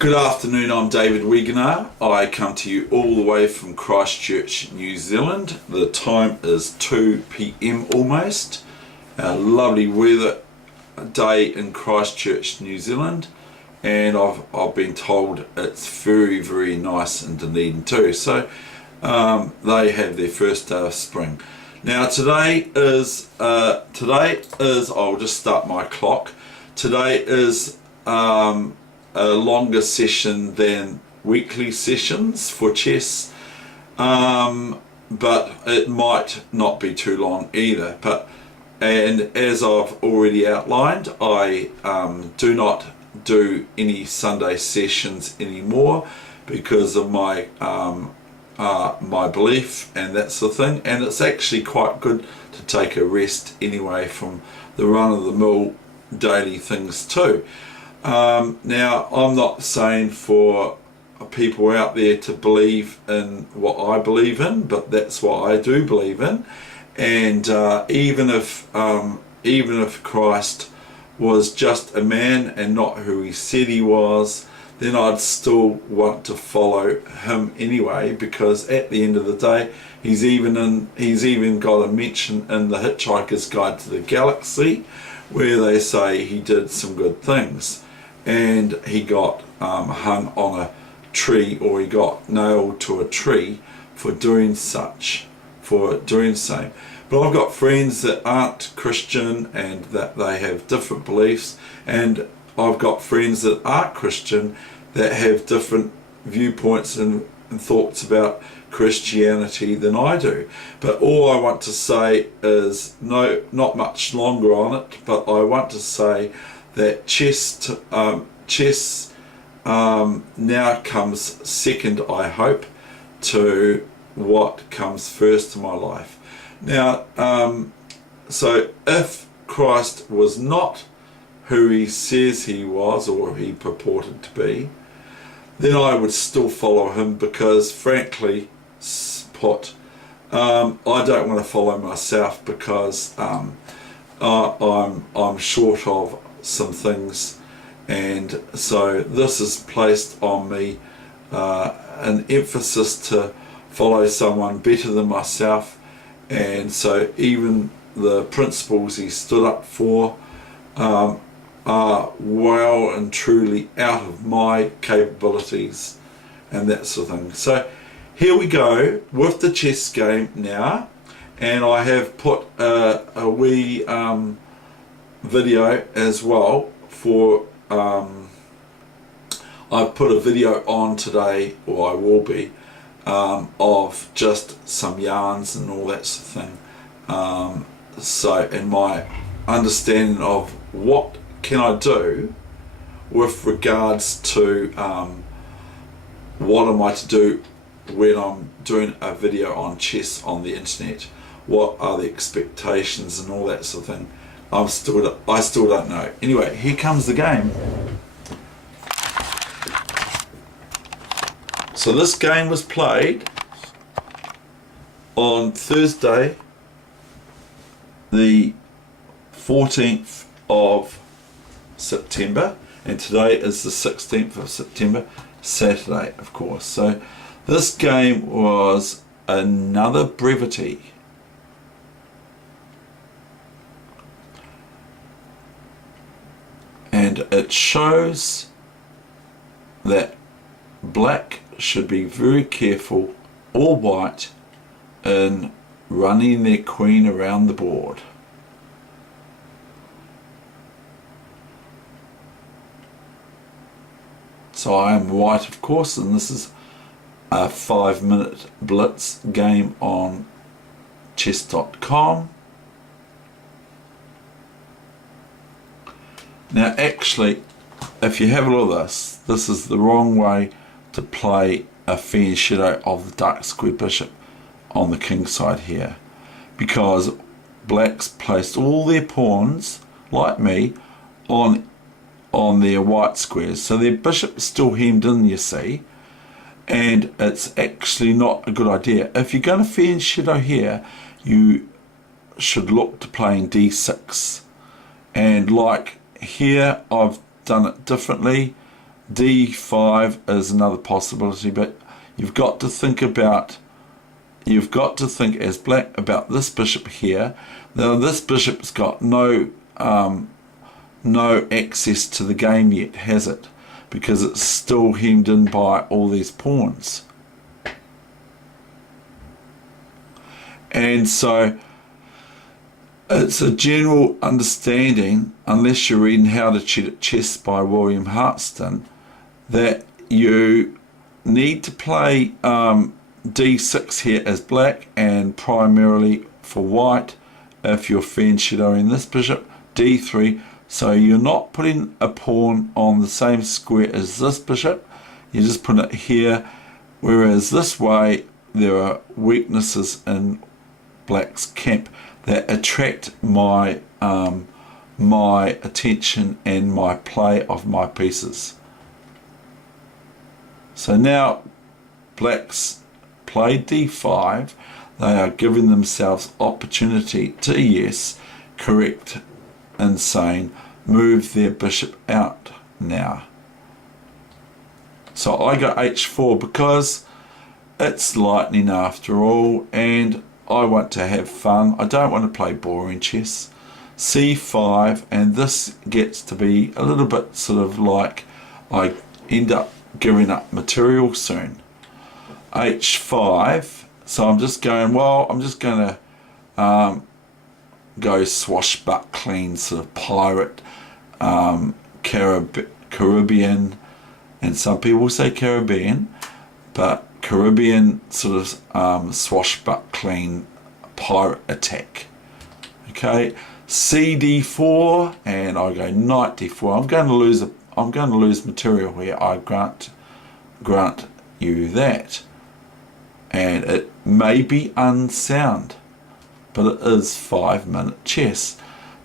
Good afternoon, I'm David Weegenaar. I come to you all the way from Christchurch, New Zealand. The time is 2 p.m. almost. A lovely weather day in Christchurch, New Zealand, and I've been told it's very nice in Dunedin too. So they have their first day of spring. Now today is I'll just start my clock. Today is a longer session than weekly sessions for chess, but it might not be too long either. And as I've already outlined, I do not do any Sunday sessions anymore because of my my belief and that sort of thing, and it's actually quite good to take a rest anyway from the run-of-the-mill daily things too. Now, I'm not saying for people out there to believe in what I believe in, but that's what I do believe in. And even if Christ was just a man and not who he said he was, then I'd still want to follow him anyway, because at the end of the day, he's even got a mention in the Hitchhiker's Guide to the Galaxy, where they say he did some good things, and he got hung on a tree, or he got nailed to a tree for doing so. But I've got friends that aren't Christian and that they have different beliefs, and I've got friends that are Christian that have different viewpoints and thoughts about Christianity than I do. But all I want to say is, not much longer on it, but I want to say that chess now comes second, I hope, to what comes first in my life. Now, so if Christ was not who he says he was, or he purported to be, then I would still follow him, because frankly put, I don't want to follow myself, because I'm short of some things, and so this is placed on me an emphasis to follow someone better than myself. And so even the principles he stood up for are well and truly out of my capabilities and that sort of thing. So here we go with the chess game now, and I have put a wee video as well for I've put a video on today, or I will be, of just some yarns and all that sort of thing. So in my understanding of what can I do with regards to what am I to do when I'm doing a video on chess on the internet, what are the expectations and all that sort of thing. I still don't know. Anyway, here comes the game. So this game was played on Thursday, the 14th of September, and today is the 16th of September, Saturday, of course. So this game was another Brevity. And it shows that black should be very careful, or white, in running their queen around the board. So I am white, of course, and this is a 5-minute blitz game on chess.com. Now actually, if you have a look at this is the wrong way to play a fair shadow of the dark square bishop on the king side here, because blacks placed all their pawns, like me, on their white squares, so their bishop is still hemmed in, you see, and it's actually not a good idea. If you're going to fair shadow here, you should look to playing d6, and like here I've done it differently. d5 is another possibility, but you've got to think as black about this bishop here. Now this bishop's got no access to the game yet, has it? Because it's still hemmed in by all these pawns. And so it's a general understanding, unless you're reading How to Cheat at Chess by William Hartston, that you need to play d6 here as black, and primarily for white if you're fan-shadowing this bishop, d3, so you're not putting a pawn on the same square as this bishop, you just put it here, whereas this way there are weaknesses in black's camp that attract my my attention and my play of my pieces. So now black's played d5, they are giving themselves opportunity to, yes, correct in saying move their bishop out now. So I go h4 because it's lightning after all, and I want to have fun. I don't want to play boring chess. c5, and this gets to be a little bit sort of like I end up giving up material soon. h5, so I'm just going, well, I'm just going to go swashbuckling, sort of pirate, Caribbean, and some people say Caribbean, but Caribbean sort of swashbuckling pirate attack. Okay, cd4, and I go knight d4. I'm going to lose material here. I grant you that, and it may be unsound, but it is 5-minute chess.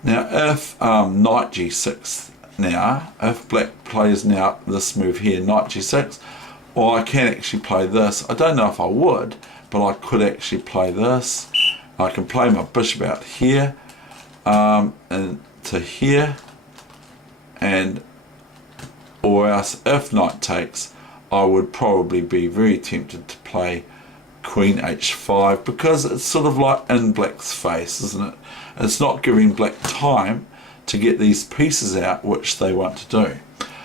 Now, if knight g6, now if black plays now this move here, knight g6. Or I can actually play this. I don't know if I would, but I could actually play this. I can play my bishop out here, and to here, and or else if knight takes, I would probably be very tempted to play queen h5, because it's sort of like in black's face, isn't it? It's not giving black time to get these pieces out which they want to do.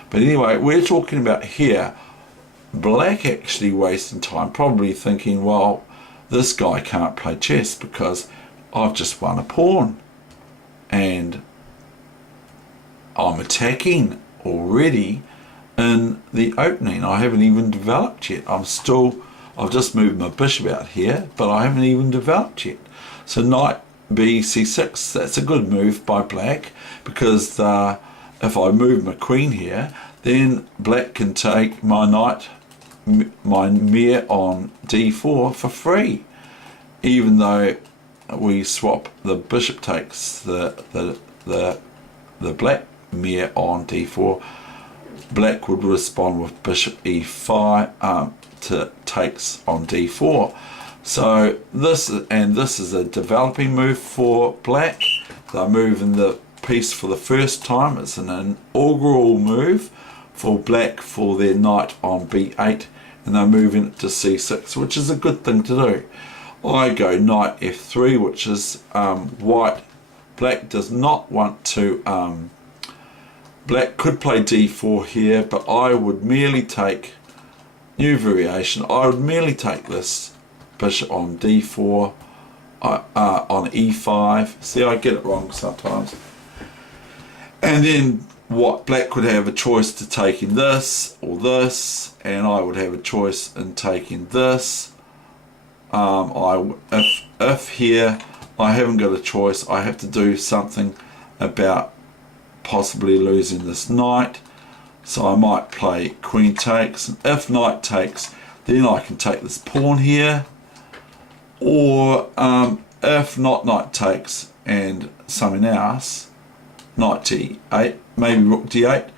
But anyway, we're talking about here black actually wasting time, probably thinking, well, this guy can't play chess because I've just won a pawn and I'm attacking already in the opening. I haven't even developed yet. I've just moved my bishop out here, but I haven't even developed yet. So knight b6, that's a good move by black, because if I move my queen here, then black can take my knight, my mare on d4 for free, even though we swap, the bishop takes the black mare on d4. Black would respond with bishop e5 to takes on d4. So this is a developing move for black. They're moving the piece for the first time. It's an inaugural move for black for their knight on b8, and they're moving it to c6, which is a good thing to do. I go knight f3, which is white. Black does not want to, black could play d4 here, but I would merely take, new variation, I would merely take this bishop on d4, on e5. See, I get it wrong sometimes. And then what, black would have a choice to taking this or this, and I would have a choice in taking this. If here I haven't got a choice, I have to do something about possibly losing this knight. So I might play queen takes, and if knight takes, then I can take this pawn here. Or if not knight takes and something else, knight d8, maybe rook d8,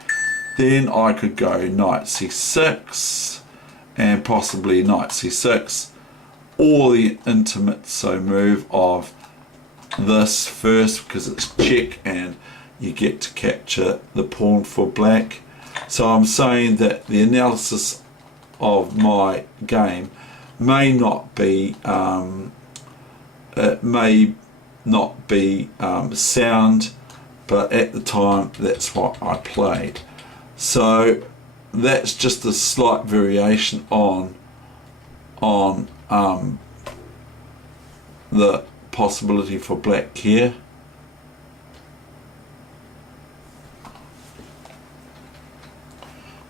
then I could go knight c6 and possibly knight c6, or the intermezzo move of this first, because it's check and you get to capture the pawn for black. So I'm saying that the analysis of my game may not be sound, but at the time that's what I played. So that's just a slight variation on the possibility for black here.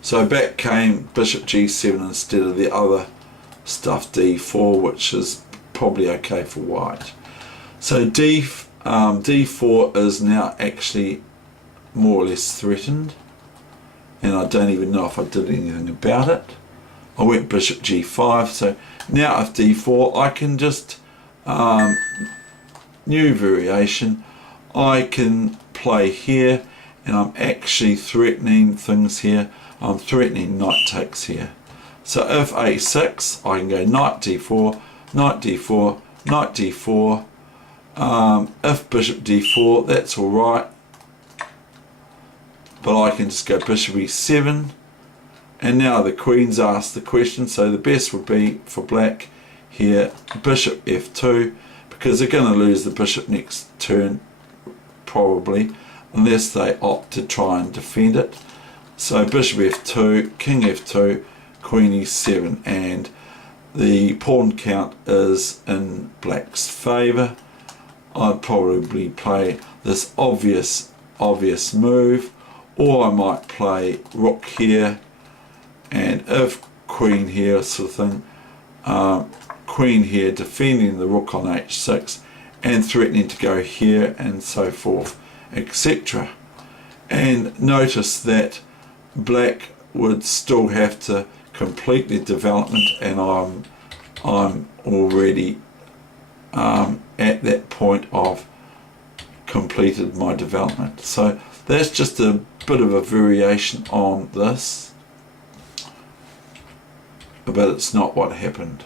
So back came bishop g7 instead of the other stuff d4, which is probably okay for white. So d4 is now actually more or less threatened, and I don't even know if I did anything about it. I went bishop g5, so now if d4, I can just new variation, I can play here, and I'm actually threatening things here. I'm threatening knight takes here. So if a6, I can go knight d4, knight d4, knight d4. If bishop d4, that's alright, but I can just go bishop e7, and now the queen's asked the question. So the best would be for black here, bishop f2, because they're going to lose the bishop next turn probably, unless they opt to try and defend it. So bishop f2, king f2, queen e7, and the pawn count is in black's favour. I'd probably play this obvious move, or I might play rook here, and if queen here sort of thing, queen here defending the rook on h6 and threatening to go here and so forth, etc. And notice that black would still have to complete their development, and I'm already at that point of completed my development. So that's just a bit of a variation on this, but it's not what happened.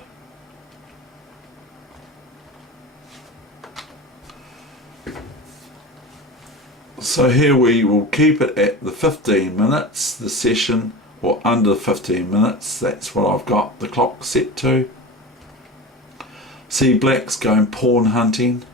So here we will keep it at the 15 minutes, the session, or under 15 minutes. That's what I've got the clock set to. See, black's going pawn hunting.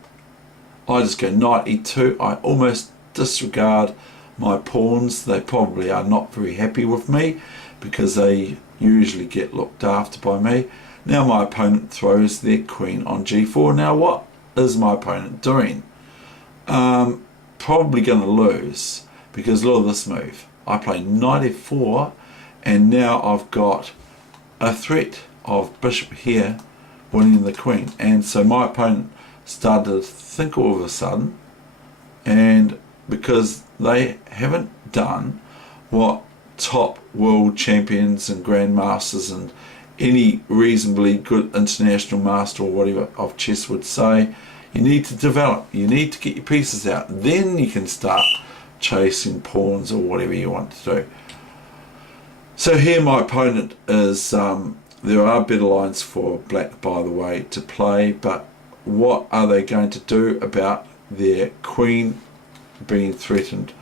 I just go knight e2. I almost disregard my pawns. They probably are not very happy with me because they usually get looked after by me. Now my opponent throws their queen on g4. Now what is my opponent doing? Probably going to lose, because look at this move. I play knight f4, and now I've got a threat of bishop here winning the queen, and so my opponent started to think all of a sudden, and because they haven't done what top world champions and grandmasters and any reasonably good international master or whatever of chess would say, you need to develop, you need to get your pieces out, then you can start chasing pawns or whatever you want to do. So here my opponent is, there are better lines for black, by the way, to play, but what are they going to do about their queen being threatened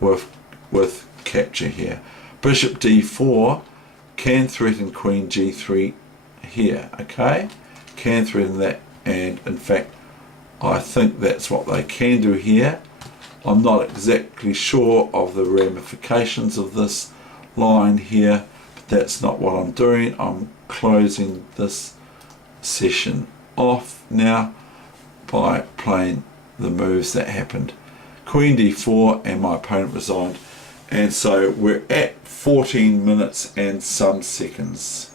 with capture here? Bishop d4 can threaten queen g3 here, okay? Can threaten that, and in fact I think that's what they can do here. I'm not exactly sure of the ramifications of this line here, but that's not what I'm doing. I'm closing this session off now by playing the moves that happened. Queen d4, and my opponent resigned, and so we're at 14 minutes and some seconds.